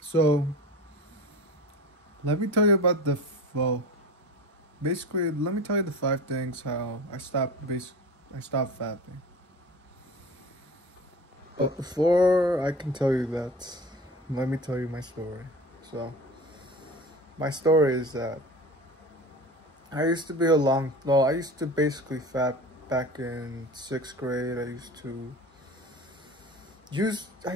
So let me tell you about well, basically, let me tell you the 5 things how I stopped fapping. But before I can tell you that, let me tell you my story. So my story is that I used to be I used to basically fap back in 6th grade. I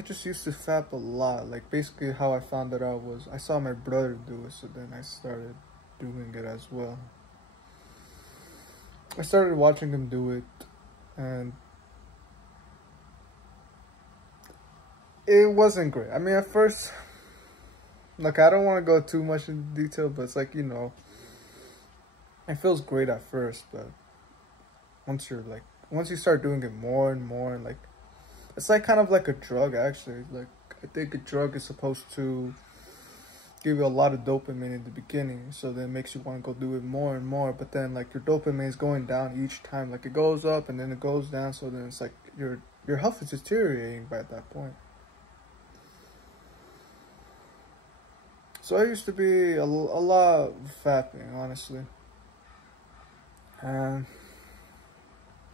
just used to fap a lot. Like, basically, how I found it out was I saw my brother do it, so then I started doing it as well. I started watching him do it, and it wasn't great. I mean, at first, like, I don't want to go too much into detail, but it's like, it feels great at first, but once you start doing it more and more, like, it's like kind of like a drug, actually. Like, I think a drug is supposed to give you a lot of dopamine in the beginning, so then it makes you want to go do it more and more, but then, like, your dopamine is going down each time. Like, it goes up and then it goes down, so then it's like your health is deteriorating by that point. So I used to be a lot fapping, honestly. And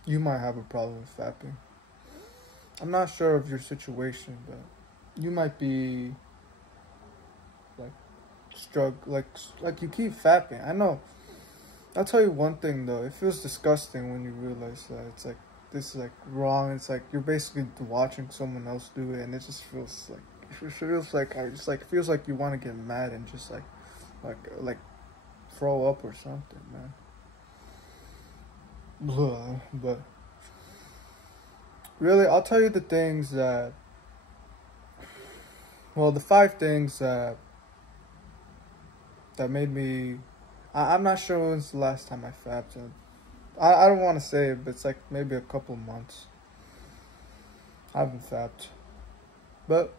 you might have a problem with fapping. I'm not sure of your situation, but you might be like like you keep fapping. I know. I'll tell you one thing though. It feels disgusting when you realize that it's like this is like wrong. It's like you're basically watching someone else do it, and it just feels like it feels like you want to get mad and just like throw up or something, man. Blah. But really, I'll tell you the things that, well, the 5 things that made me. I'm not sure when's the last time I fapped. I don't want to say it, but it's like maybe a couple months. I haven't fapped, but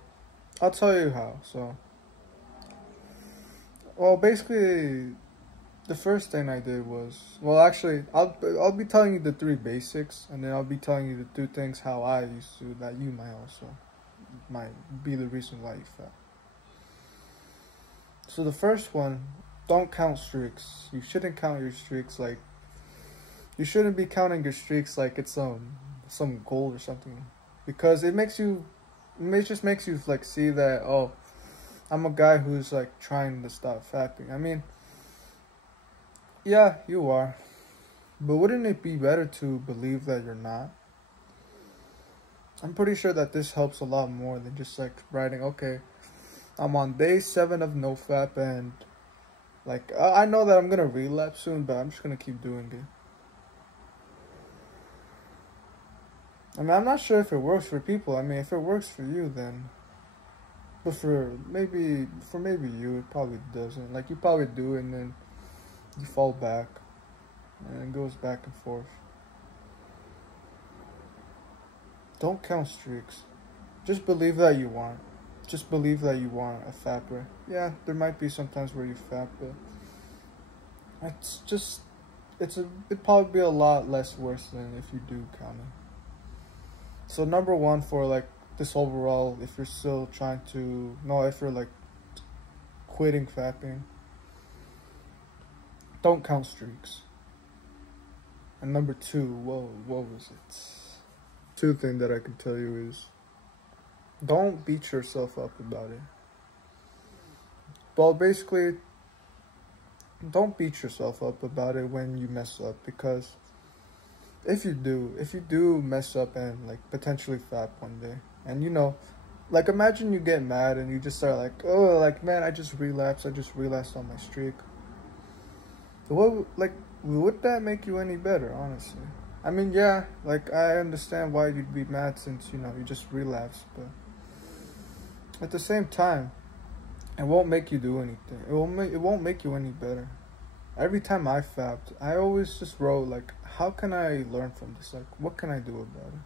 I'll tell you how. So, well, basically, the first thing I did was, well, actually, I'll be telling you the 3 basics, and then I'll be telling you the 2 things how I used to that you might be the reason why you fap. So the first one, don't count streaks. You shouldn't count your streaks like you shouldn't be counting your streaks like it's some goal or something, because it just makes you like see that, oh, I'm a guy who's like trying to stop fapping. I mean, yeah, you are, but wouldn't it be better to believe that you're not? I'm pretty sure that this helps a lot more than just like writing, okay, I'm on day 7 of nofap, and like I know that I'm gonna relapse soon, but I'm just gonna keep doing it. I mean, I'm not sure if it works for people. I mean, if it works for you, then. But for maybe you, it probably doesn't. Like, you probably do it, and then you fall back, and it goes back and forth. Don't count streaks. Just believe that you want. Just believe that you want a fapper. Yeah, there might be some times where you fap, but it's just it'd probably be a lot less worse than if you do count it. So number one for like this overall, if you're still trying to no, if you're like quitting fapping, don't count streaks. And number two, what was it? 2 thing that I can tell you is don't beat yourself up about it. Well, basically, don't beat yourself up about it when you mess up, because if you do mess up and like potentially fap one day, and like, imagine you get mad and you just start like, oh, like, man, I just relapsed on my streak. Would that make you any better, honestly? I mean, yeah, like, I understand why you'd be mad since you just relapsed, but at the same time, it won't make you do anything. It won't make you any better. Every time I fapped, I always just wrote, like, how can I learn from this? Like, what can I do about it?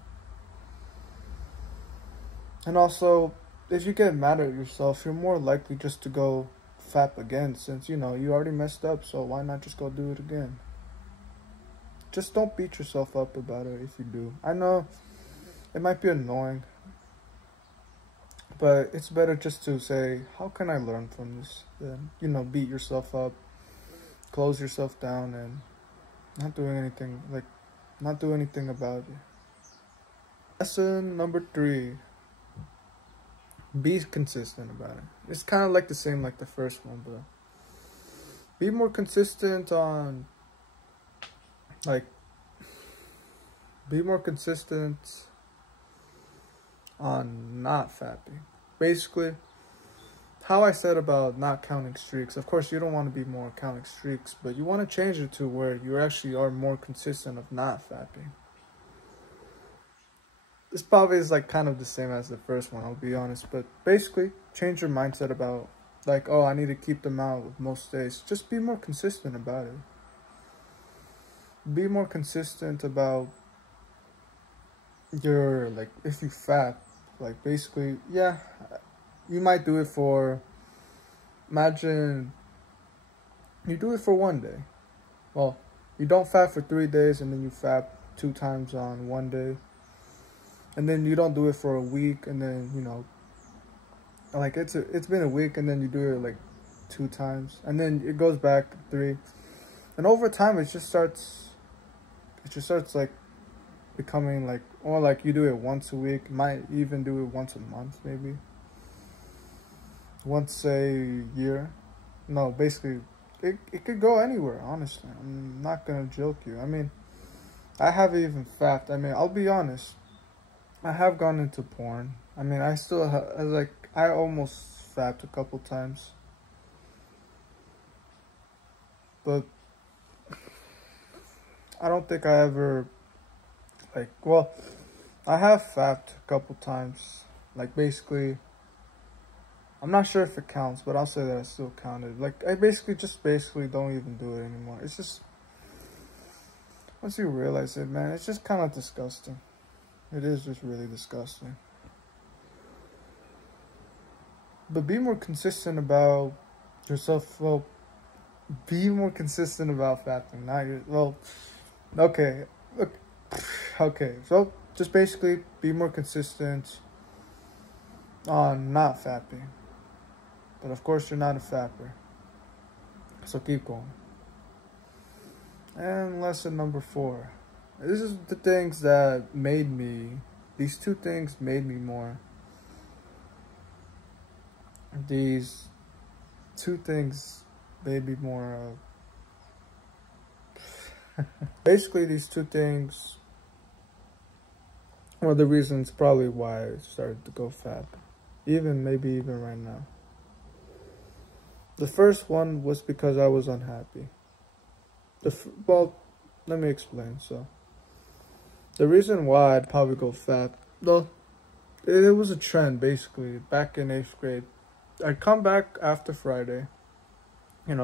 And also, if you get mad at yourself, you're more likely just to go fap again, since, you already messed up, so why not just go do it again? Just don't beat yourself up about it if you do. I know it might be annoying, But it's better just to say, how can I learn from this? Than, beat yourself up, close yourself down, and not doing anything, not do anything about it. Lesson number 3, be consistent about it. It's kind of like the same like the first one, but be more consistent on, like, be more consistent on not fapping. Basically, how I said about not counting streaks. Of course, you don't want to be more counting streaks, but you want to change it to where you actually are more consistent of not fapping. This probably is like kind of the same as the first one, I'll be honest. But basically, change your mindset about like, oh, I need to keep them out of most days. Just be more consistent about it. Be more consistent about your, like, if you fap, like, basically, yeah, you might do it for, imagine you do it for 1 day. Well, you don't fap for 3 days, and then you fap 2 times on 1 day. And then you don't do it for a week, and then, like, it's been a week, and then you do it, like, 2 times. And then it goes back 3. And over time, it just starts, like, becoming, like, or, like, you do it once a week. Might even do it once a month, maybe. Once a year. No, basically, it could go anywhere, honestly. I'm not gonna joke you. I mean, I haven't even fapped. I mean, I'll be honest. I have gone into porn. I mean, I still I almost fapped a couple times. But I don't think I ever, like, well, I have fapped a couple times. Like, basically, I'm not sure if it counts, but I'll say that it still counted. Like, I basically don't even do it anymore. It's just, once you realize it, man, it's just kind of disgusting. It is just really disgusting. But be more consistent about yourself. Well, be more consistent about fapping. Okay. Look, okay. So, just basically be more consistent on not fapping. But of course, you're not a fapper. So keep going. And lesson number 4. This is the things that made me, these 2 things made me more. These 2 things made me more, basically these 2 things were the reasons probably why I started to go fap. Maybe even right now. The first one was because I was unhappy. Well, let me explain. So, the reason why I'd probably go fap, well, it was a trend, basically. Back in 8th grade, I'd come back after Friday.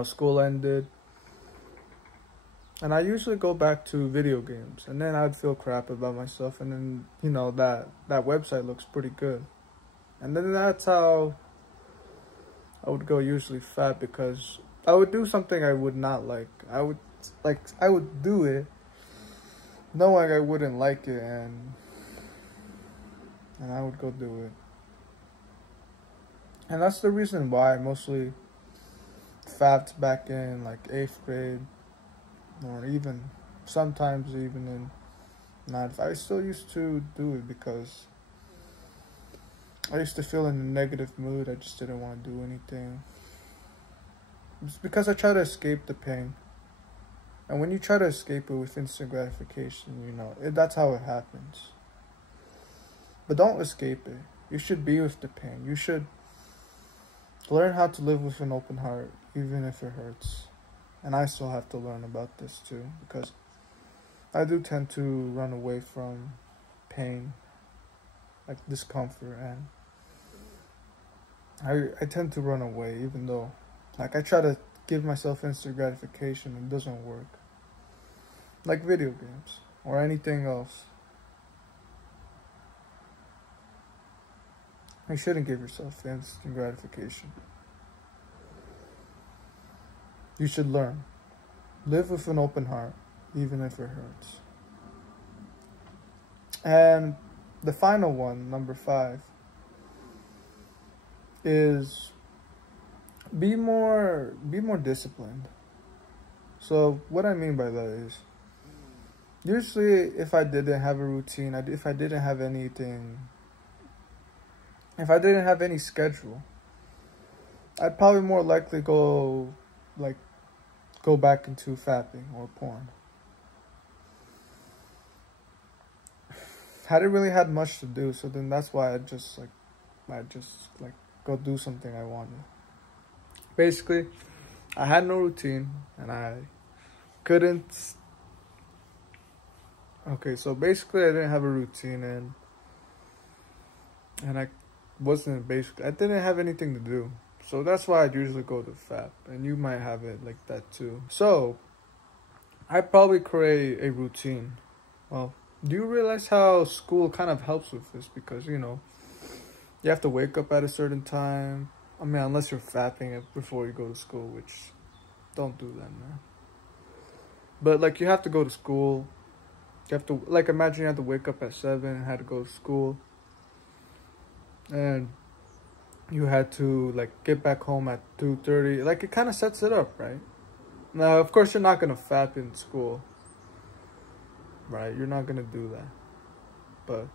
School ended. And I usually go back to video games. And then I'd feel crap about myself. And then, that website looks pretty good. And then that's how I would go usually fap, because I would do something I would not like. I would do it knowing I wouldn't like it, and I would go do it. And that's the reason why I mostly fapped back in like 8th grade, or even sometimes even in 9th. I still used to do it because I used to feel in a negative mood. I just didn't want to do anything. It's because I try to escape the pain. And when you try to escape it with instant gratification, that's how it happens. But don't escape it. You should be with the pain. You should learn how to live with an open heart, even if it hurts. And I still have to learn about this too, because I do tend to run away from pain, like discomfort, and I tend to run away, even though, like, I try to give myself instant gratification, and it doesn't work. Like video games or anything else. You shouldn't give yourself instant gratification. You should learn. Live with an open heart, even if it hurts. And the final one, number 5, is be more disciplined. So what I mean by that is, usually if I didn't have a routine, if I didn't have anything, if I didn't have any schedule, I'd probably more likely go back into fapping or porn. I didn't really have much to do, so then that's why I just like go do something I wanted. Basically, I had no routine and I couldn't. Okay, so basically I didn't have a routine and I didn't have anything to do. So that's why I'd usually go to FAP, and you might have it like that too. So I'd probably create a routine. Well, do you realize how school kind of helps with this? Because, you have to wake up at a certain time. I mean, unless you're fapping it before you go to school, which don't do that, man. But like, you have to go to school. You have to, like, imagine you have to wake up at 7 and had to go to school. And you had to, like, get back home at 2:30. Like, it kind of sets it up, right? Now, of course, you're not going to fap in school. Right? You're not going to do that. But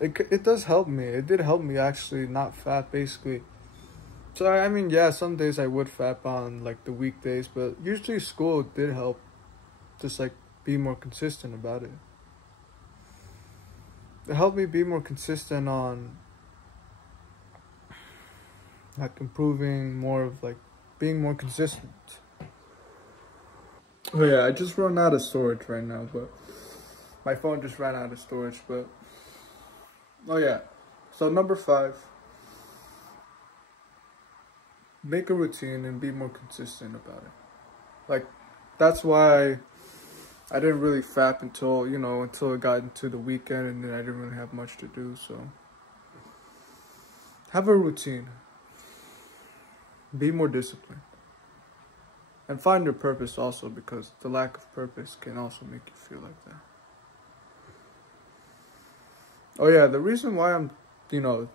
it does help me. It did help me actually not fap, basically. So, I mean, yeah, some days I would fap on, like, the weekdays. But usually school did help just, like, be more consistent about it. It helped me be more consistent on, like, improving more of, like, being more consistent. Oh yeah, I just run out of storage right now, but my phone just ran out of storage, but oh yeah. So number 5, make a routine and be more consistent about it. Like, that's why I didn't really fap until it got into the weekend, and then I didn't really have much to do. So have a routine. Be more disciplined. And find your purpose also, because the lack of purpose can also make you feel like that. Oh yeah, the reason why I'm,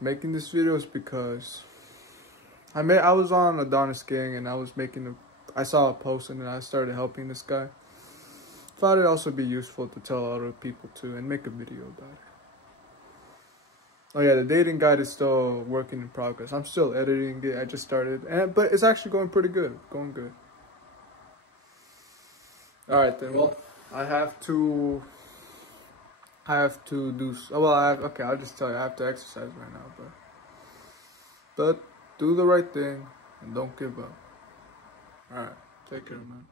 making this video is because I was on Adonis Gang, and I saw a post, and then I started helping this guy. Thought it'd also be useful to tell other people too, and make a video about it. Oh yeah, the dating guide is still working in progress. I'm still editing it. I just started, but it's actually going pretty good. Going good. All right then. Well, I have to do. Well, okay. I'll just tell you. I have to exercise right now, but do the right thing and don't give up. All right. Take care, man.